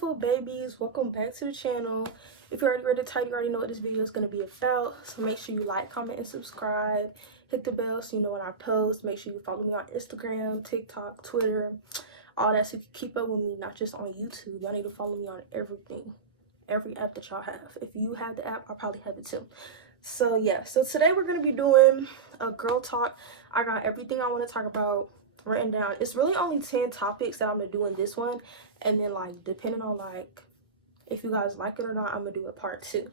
beautiful babies, welcome back to the channel. If you already read the title, you already know what this video is going to be about, so make sure you like, comment, and subscribe. Hit the bell so you know when I post. Make sure you follow me on Instagram, TikTok, Twitter, all that, so you can keep up with me, not just on YouTube. Y'all need to follow me on everything, every app that y'all have. If you have the app, I probably have it too. So yeah, so today we're going to be doing a girl talk. I got everything I want to talk about written down. It's really only 10 topics that I'm gonna do in this one, and then like depending on like if you guys like it or not, I'm gonna do a part 2.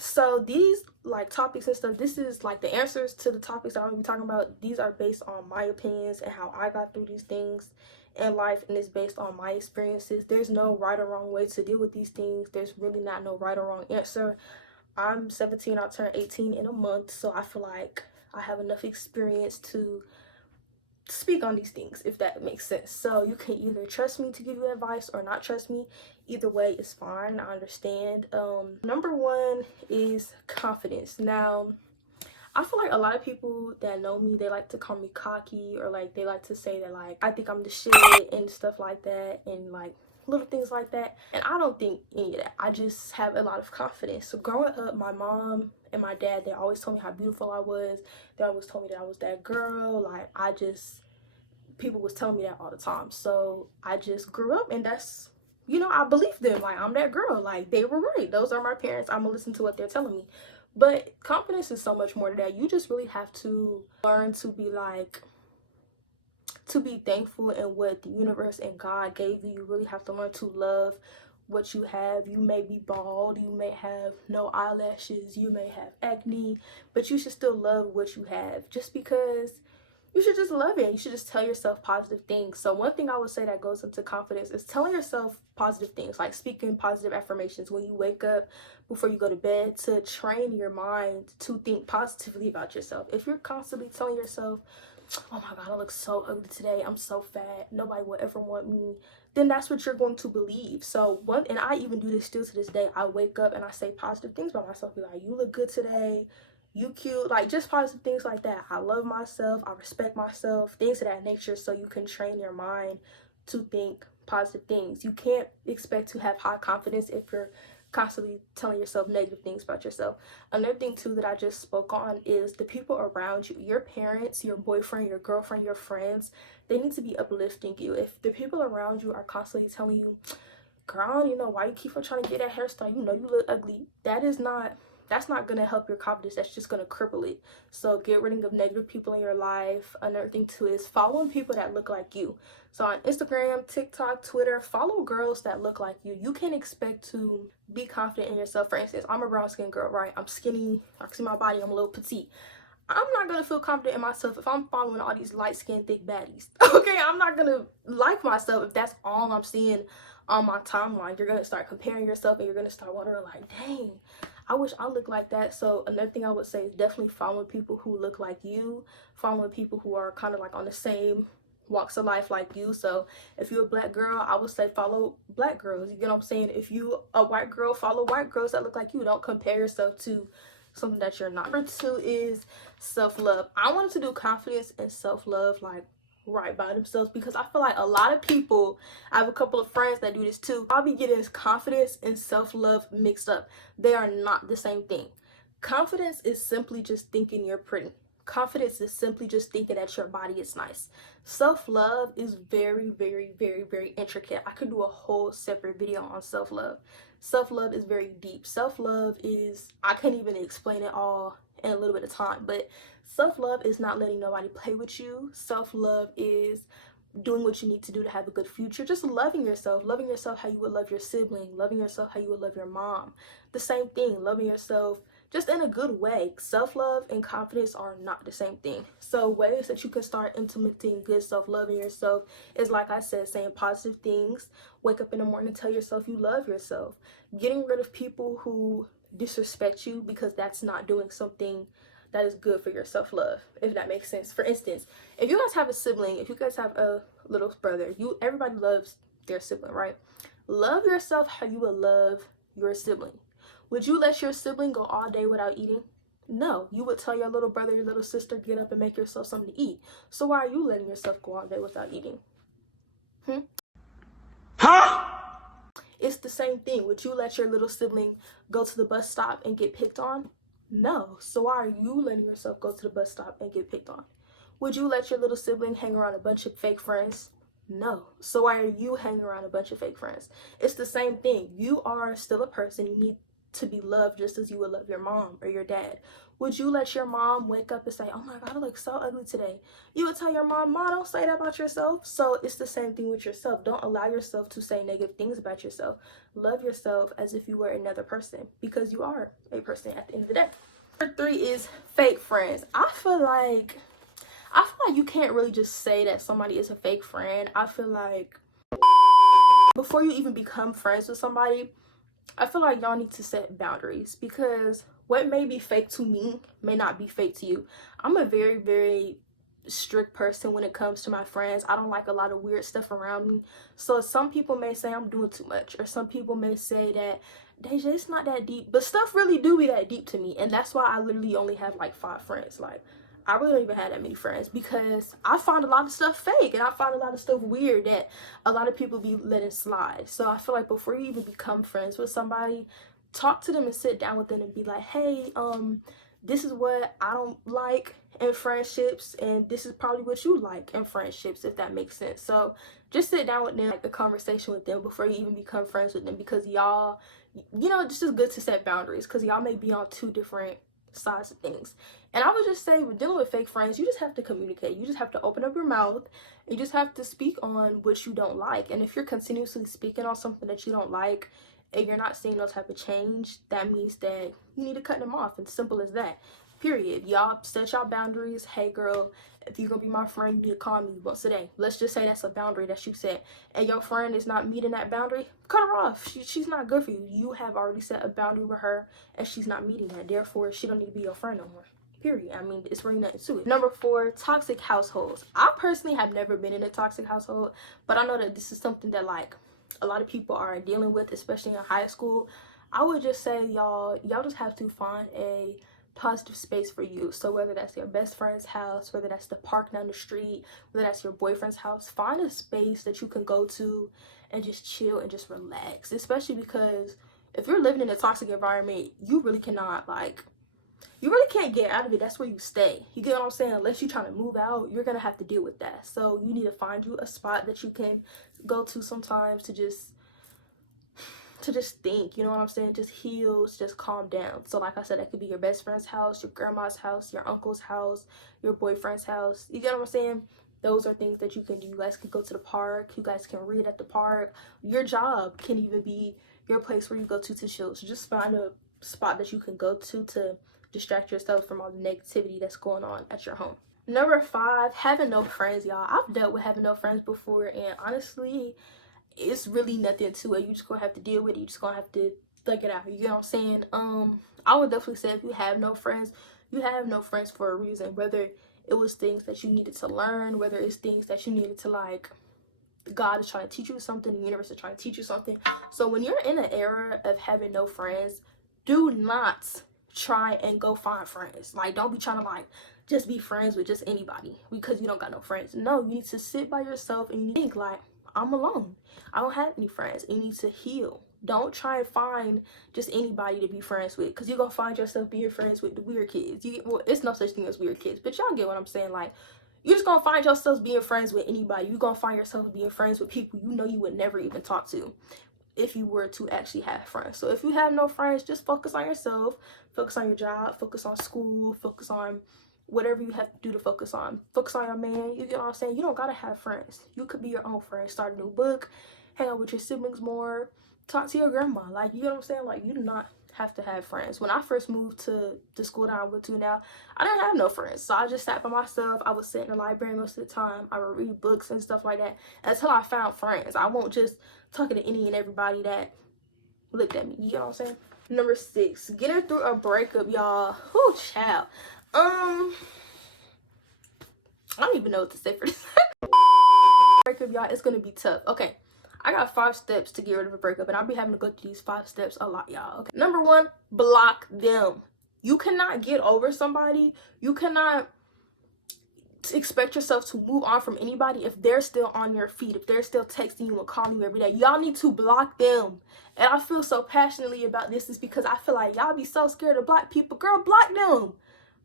So these like topics and stuff, this is like the answers to the topics that I'm gonna be talking about. These are based on my opinions and how I got through these things in life, and it's based on my experiences. There's no right or wrong way to deal with these things. There's really not no right or wrong answer. I'm 17, I'll turn 18 in a month, so I feel like I have enough experience to speak on these things, if that makes sense. So you can either trust me to give you advice or not trust me. Either way is fine, I understand. Number one is confidence. Now I feel like a lot of people that know me, they like to call me cocky, or like they like to say that like I think I'm the shit and stuff like that, and like little things like that. And I don't think any of that. I just have a lot of confidence. So growing up, my mom and my dad, they always told me how beautiful I was. They always told me that I was that girl. Like people was telling me that all the time. So I just grew up, and that's, you know, I believed them. Like, I'm that girl. Like, they were right. Those are my parents. I'm gonna listen to what they're telling me. But confidence is so much more to that. You just really have to learn to be like, to be thankful in what the universe and God gave you. You really have to learn to love what you have. You may be bald, you may have no eyelashes, you may have acne, but you should still love what you have. Just because you should just love it. You should just tell yourself positive things. So one thing I would say that goes into confidence is telling yourself positive things, like speaking positive affirmations when you wake up, before you go to bed, to train your mind to think positively about yourself. If you're constantly telling yourself, oh my god, I look so ugly today, I'm so fat, nobody will ever want me, then that's what you're going to believe. So and I even do this still to this day, I wake up and I say positive things about myself. Be like, you look good today, you cute, like just positive things like that. I love myself, I respect myself, things of that nature. So you can train your mind to think positive things. You can't expect to have high confidence if you're constantly telling yourself negative things about yourself. Another thing too that I just spoke on is the people around you. Your parents, your boyfriend, your girlfriend, your friends, they need to be uplifting you. If the people around you are constantly telling you, girl, you know, why you keep on trying to get that hairstyle, you know you look ugly, that's not gonna help your confidence. That's just gonna cripple it. So get rid of negative people in your life. Another thing too is following people that look like you. So on Instagram, TikTok, Twitter, follow girls that look like you. You can expect to be confident in yourself. For instance, I'm a brown skin girl, right? I'm skinny, I can see my body, I'm a little petite. I'm not gonna feel confident in myself if I'm following all these light-skinned thick baddies. Okay, I'm not gonna like myself if that's all I'm seeing on my timeline. You're gonna start comparing yourself, and you're gonna start wondering like, dang, I wish I looked like that. So another thing I would say is definitely following people who look like you, following people who are kind of like on the same walks of life like you. So if you're a black girl, I would say follow black girls. You get what I'm saying? If you a white girl, follow white girls that look like you. Don't compare yourself to something that you're not. Number 2 is self-love. I wanted to do confidence and self-love like right by themselves, because I feel like a lot of people, I have a couple of friends that do this too, I'll be getting confidence and self-love mixed up. They are not the same thing. Confidence is simply just thinking you're pretty. Confidence is simply just thinking that your body is nice. Self-love is very, very, very, very intricate. I could do a whole separate video on self-love. Self-love is very deep. Self-love is, I can't even explain it all in a little bit of time, but self-love is not letting nobody play with you. Self-love is doing what you need to do to have a good future. Just loving yourself how you would love your sibling, loving yourself how you would love your mom. The same thing, loving yourself just in a good way. Self-love and confidence are not the same thing. So ways that you can start implementing good self-love in yourself is, like I said, saying positive things. Wake up in the morning and tell yourself you love yourself. Getting rid of people who disrespect you, because that's not doing something that is good for your self-love, if that makes sense. For instance, if you guys have a sibling, if you guys have a little brother, everybody loves their sibling, right? Love yourself how you would love your sibling. Would you let your sibling go all day without eating? No. You would tell your little brother, your little sister, get up and make yourself something to eat. So why are you letting yourself go all day without eating? Huh? It's the same thing. Would you let your little sibling go to the bus stop and get picked on? No. So why are you letting yourself go to the bus stop and get picked on? Would you let your little sibling hang around a bunch of fake friends? No. So why are you hanging around a bunch of fake friends? It's the same thing. You are still a person. You need to be loved just as you would love your mom or your dad. Would you let your mom wake up and say, oh my God, I look so ugly today? You would tell your mom, Ma, don't say that about yourself. So it's the same thing with yourself. Don't allow yourself to say negative things about yourself. Love yourself as if you were another person, because you are a person at the end of the day. Number 3 is fake friends. I feel like you can't really just say that somebody is a fake friend. I feel like before you even become friends with somebody, I feel like y'all need to set boundaries, because what may be fake to me may not be fake to you. I'm a very, very strict person when it comes to my friends. I don't like a lot of weird stuff around me. So some people may say I'm doing too much, or some people may say that, Deja, it's not that deep. But stuff really do be that deep to me. And that's why I literally only have like 5 friends. Like, I really don't even have that many friends, because I find a lot of stuff fake, and I find a lot of stuff weird that a lot of people be letting slide. So I feel like before you even become friends with somebody, talk to them and sit down with them and be like, hey, this is what I don't like in friendships, and this is probably what you like in friendships, if that makes sense. So just sit down with them, like a conversation with them before you even become friends with them, because y'all, you know, it's just good to set boundaries, because y'all may be on 2 different sides of things. And I would just say, with dealing with fake friends, you just have to communicate. You just have to open up your mouth. You just have to speak on what you don't like. And if you're continuously speaking on something that you don't like and you're not seeing no type of change, that means that you need to cut them off. It's simple as that. Period. Y'all set y'all boundaries. Hey girl, if you're gonna be my friend, you need to call me once a day. Let's just say that's a boundary that you set, and your friend is not meeting that boundary, cut her off. She's not good for you. You have already set a boundary with her, and she's not meeting that. Therefore, she don't need to be your friend no more. Period. I mean, it's really nothing to it. Number 4, toxic households. I personally have never been in a toxic household, but I know that this is something that like a lot of people are dealing with, especially in high school. I would just say y'all just have to find a positive space for you. So whether that's your best friend's house, whether that's the park down the street, whether that's your boyfriend's house, find a space that you can go to and just chill and just relax. Especially because if you're living in a toxic environment, you really cannot, like, you really can't get out of it. That's where you stay. You get what I'm saying? Unless you're trying to move out, you're gonna have to deal with that. So you need to find you a spot that you can go to sometimes to just think, you know what I'm saying? Just heal, just calm down. So like I said, that could be your best friend's house, your grandma's house, your uncle's house, your boyfriend's house. You get what I'm saying? Those are things that you can do. You guys can go to the park. You guys can read at the park. Your job can even be your place where you go to chill. So just find a spot that you can go to distract yourself from all the negativity that's going on at your home. Number 5, having no friends, y'all. I've dealt with having no friends before, and honestly, it's really nothing to it. You just gonna have to deal with it. You just gonna have to thug it out. You know what I'm saying? I would definitely say if you have no friends, you have no friends for a reason. Whether it was things that you needed to learn, whether it's things that you needed to, like, God is trying to teach you something, the universe is trying to teach you something. So when you're in an era of having no friends, do not try and go find friends. Like, don't be trying to like just be friends with just anybody because you don't got no friends. No, you need to sit by yourself and you need to think like, I'm alone. I don't have any friends. You need to heal. Don't try and find just anybody to be friends with, because you're gonna find yourself being friends with the weird kids. Well, it's no such thing as weird kids, but y'all get what I'm saying. Like, you're just gonna find yourself being friends with anybody. You're gonna find yourself being friends with people you know you would never even talk to if you were to actually have friends. So if you have no friends, just focus on yourself, focus on your job, focus on school, focus on whatever you have to do to focus on your man. You get what I'm saying? You don't gotta have friends. You could be your own friend. Start a new book, hang out with your siblings more, talk to your grandma. Like, you get what I'm saying? Like, you do not have to have friends. When I first moved to the school that I went to now, I didn't have no friends. So I just sat by myself. I would sit in the library most of the time. I would read books and stuff like that until I found friends. I won't just talking to any and everybody that looked at me. You get what I'm saying? Number 6, getting through a breakup, y'all. Whoo, child. I don't even know what to say for this. Breakup, y'all, it's gonna be tough. Okay, I got 5 steps to get rid of a breakup, and I'll be having to go through these 5 steps a lot, y'all. Okay, number 1, block them. You cannot get over somebody. You cannot expect yourself to move on from anybody if they're still on your feet, if they're still texting you and calling you every day. Y'all need to block them. And I feel so passionately about this is because I feel like y'all be so scared of black people. Girl, block them.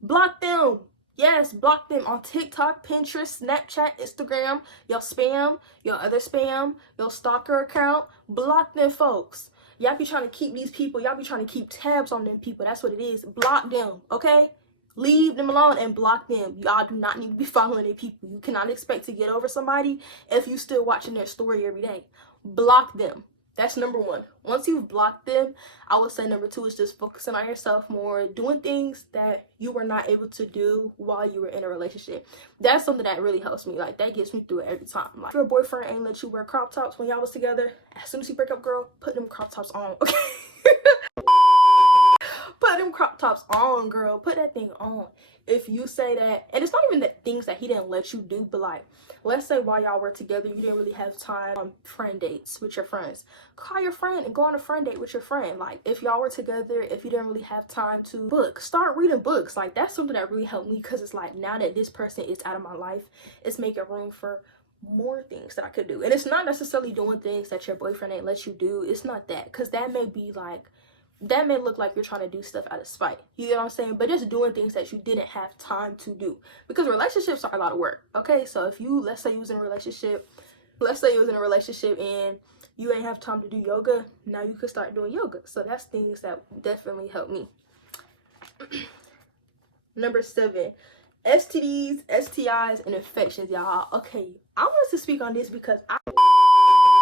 Block them. Yes, block them on TikTok, Pinterest, Snapchat, Instagram, your spam, your other spam, your stalker account. Block them folks. Y'all be trying to keep these people, y'all be trying to keep tabs on them people. That's what it is. Block them, okay? Leave them alone and block them. Y'all do not need to be following their people. You cannot expect to get over somebody if you still watching their story every day. Block them. That's number one. Once you've blocked them, I would say number two is just focusing on yourself more, doing things that you were not able to do while you were in a relationship. That's something that really helps me. Like, that gets me through it every time. Like, if your boyfriend ain't let you wear crop tops when y'all was together, as soon as you break up, girl, put them crop tops on, okay? Put them crop tops on, girl. Put that thing on. If you say that, and it's not even the things that he didn't let you do, but like, let's say while y'all were together, you didn't really have time on friend dates with your friends. Call your friend and go on a friend date with your friend. Like, if y'all were together, if you didn't really have time to book, start reading books. Like, that's something that really helped me, because it's like, now that this person is out of my life, it's making room for more things that I could do. And it's not necessarily doing things that your boyfriend ain't let you do. It's not that, because that may be like, that may look like you're trying to do stuff out of spite. You know what I'm saying? But just doing things that you didn't have time to do. Because relationships are a lot of work. Okay, so if you, let's say you was in a relationship, and you ain't have time to do yoga, now you could start doing yoga. So that's things that definitely help me. Number 7, STDs, STIs, and infections, y'all. Okay, I wanted to speak on this because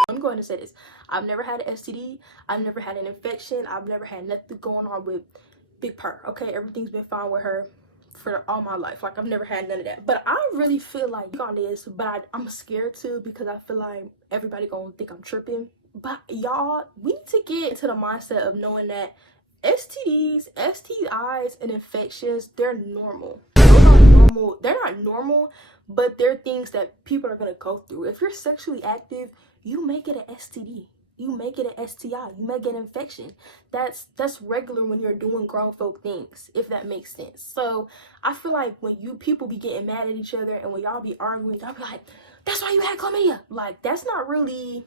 I'm going to say this. I've never had an STD. I've never had an infection. I've never had nothing going on with Big Purr. Okay, everything's been fine with her for all my life. Like, I've never had none of that. But I really feel like on this, but I'm scared too, because I feel like everybody gonna think I'm tripping. But y'all, we need to get into the mindset of knowing that STDs, STIs, and infections, they're normal. Those aren't normal. They're not normal, but they're things that people are gonna go through. If you're sexually active, you may get an STD. You may get an STI. You may get an infection. That's regular when you're doing grown folk things, if that makes sense. So I feel like when people be getting mad at each other, and when y'all be arguing, y'all be like, that's why you had chlamydia. Like, that's not really,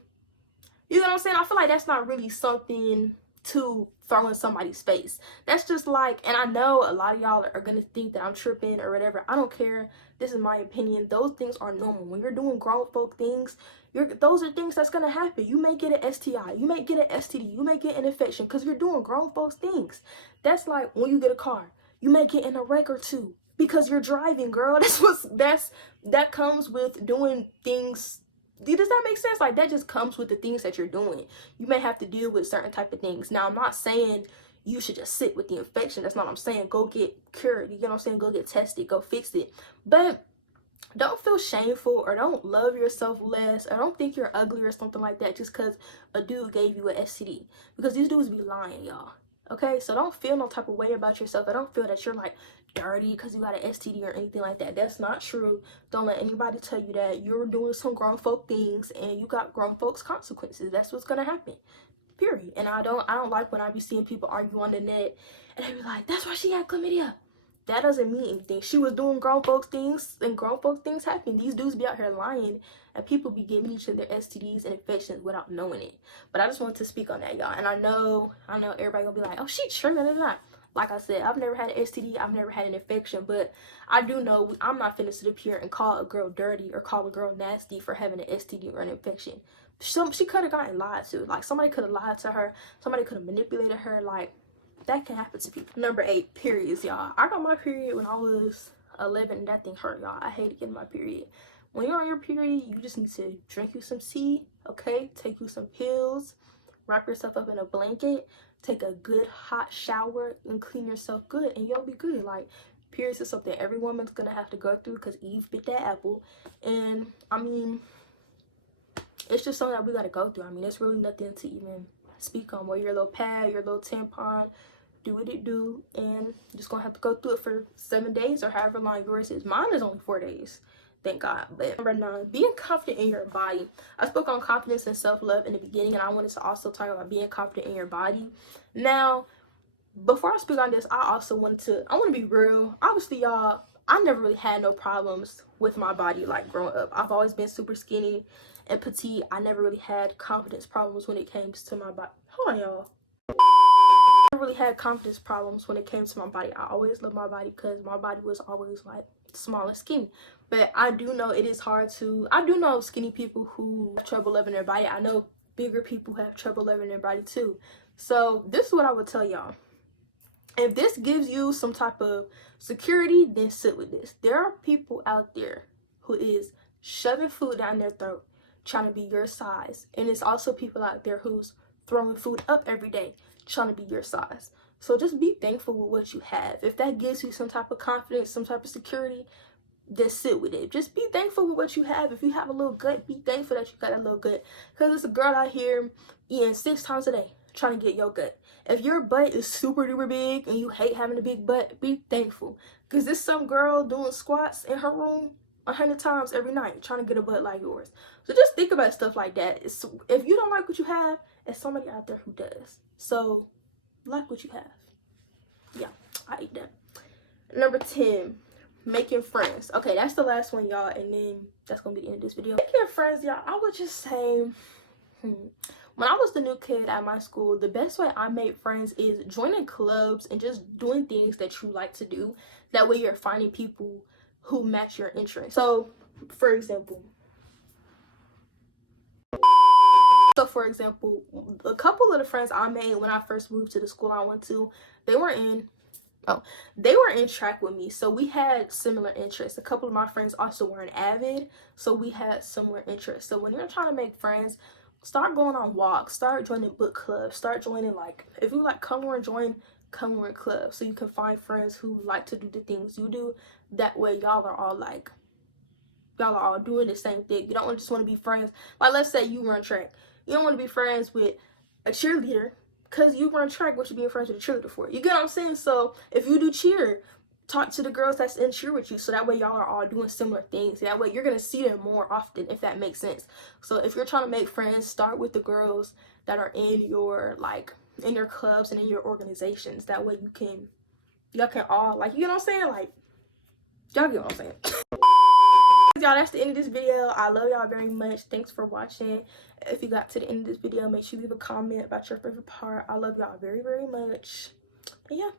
you know what I'm saying? I feel like that's not really something to throw in somebody's face. That's just like, and I know a lot of y'all are gonna think that I'm tripping or whatever. I don't care. This is my opinion. Those things are normal. When you're doing grown folk things, those are things that's gonna happen. You may get an STI, you may get an STD, you may get an infection, because you're doing grown folks things. That's like when you get a car, you may get in a wreck or two because you're driving, girl. That comes with doing things. Does that make sense? Like, that just comes with the things that you're doing. You may have to deal with certain type of things. Now, I'm not saying you should just sit with the infection. That's not what I'm saying. Go get cured. You get what I'm saying? Go get tested. Go fix it. But don't feel shameful, or don't love yourself less, or don't think you're ugly or something like that just because a dude gave you an STD. Because these dudes be lying, y'all. Okay, so don't feel no type of way about yourself. I don't feel that you're like dirty because you got an STD or anything like that. That's not true. Don't let anybody tell you that you're doing some grown folk things and you got grown folks consequences. That's what's gonna happen. Period. And I don't like when I be seeing people argue on the net and they be like, that's why she had chlamydia. That doesn't mean anything. She was doing grown folks things, and grown folks things happen. These dudes be out here lying, and people be giving each other STDs and infections without knowing it. But I just wanted to speak on that, y'all. And I know everybody gonna be like, oh, she tripping or not. Like I said, I've never had an STD, I've never had an infection, but I do know I'm not finna sit up here and call a girl dirty or call a girl nasty for having an STD or an infection. She could have gotten lied to. Like, somebody could have lied to her, somebody could have manipulated her. Like, that can happen to people. Number 8, periods, y'all. I got my period when I was 11, and that thing hurt, y'all. I hated getting my period. When you're on your period, you just need to drink you some tea, okay? Take you some pills, wrap yourself up in a blanket, take a good hot shower, and clean yourself good, and you'll be good. Like, periods is something every woman's gonna have to go through because Eve bit that apple. And, I mean, it's just something that we gotta go through. I mean, it's really nothing to even speak on. Wear your little pad, your little tampon, do what it do, and you're just gonna have to go through it for 7 days or however long yours is. Mine is only 4 days, thank God. But number 9, being confident in your body. I spoke on confidence and self-love in the beginning, and I wanted to also talk about being confident in your body. Now, before I speak on this, I want to be real. Obviously, y'all, I never really had no problems with my body like growing up. I've always been super skinny and petite. I never really had confidence problems when it came to my body. Hold on, y'all. I never really had confidence problems when it came to my body. I always loved my body because my body was always like small and skinny. But I do know it is hard to, I do know skinny people who have trouble loving their body. I know bigger people have trouble loving their body too. So this is what I would tell y'all. If this gives you some type of security, then sit with this. There are people out there who is shoving food down their throat trying to be your size, and it's also people out there who's throwing food up every day trying to be your size. So just be thankful with what you have. If that gives you some type of confidence, some type of security, then sit with it. Just be thankful with what you have. If you have a little gut, be thankful that you got a little gut, because there's a girl out here eating 6 times a day trying to get your gut. If your butt is super duper big and you hate having a big butt, be thankful, because there's some girl doing squats in her room 100 times every night trying to get a butt like yours. So just think about stuff like that. If you don't like what you have, there's somebody out there who does. So like what you have. Yeah, I eat that. Number 10, making friends. Okay, that's the last one, y'all, and then that's gonna be the end of this video. Making friends, y'all, I would just say, when I was the new kid at my school, the best way I made friends is joining clubs and just doing things that you like to do. That way you're finding people who match your interests. So for example, a couple of the friends I made when I first moved to the school I went to, they were in track with me, so we had similar interests. A couple of my friends also were in Avid, so we had similar interests. So when you're trying to make friends, start going on walks, start joining book clubs, start joining, like, if you like coloring, join coloring clubs so you can find friends who like to do the things you do. That way y'all are all doing the same thing. You don't just want to be friends, like, let's say you run track. You don't want to be friends with a cheerleader because you run track. What you being friends with a cheerleader for? You get what I'm saying? So if you do cheer, talk to the girls that's in cheer with you, so that way y'all are all doing similar things. That way you're gonna see them more often, if that makes sense. So if you're trying to make friends, start with the girls that are in your clubs and in your organizations. That way y'all can all, like, you get what I'm saying? Like, y'all get what I'm saying. Y'all, that's the end of this video. I love y'all very much. Thanks for watching. If you got to the end of this video, make sure you leave a comment about your favorite part. I love y'all very, very much. And yeah,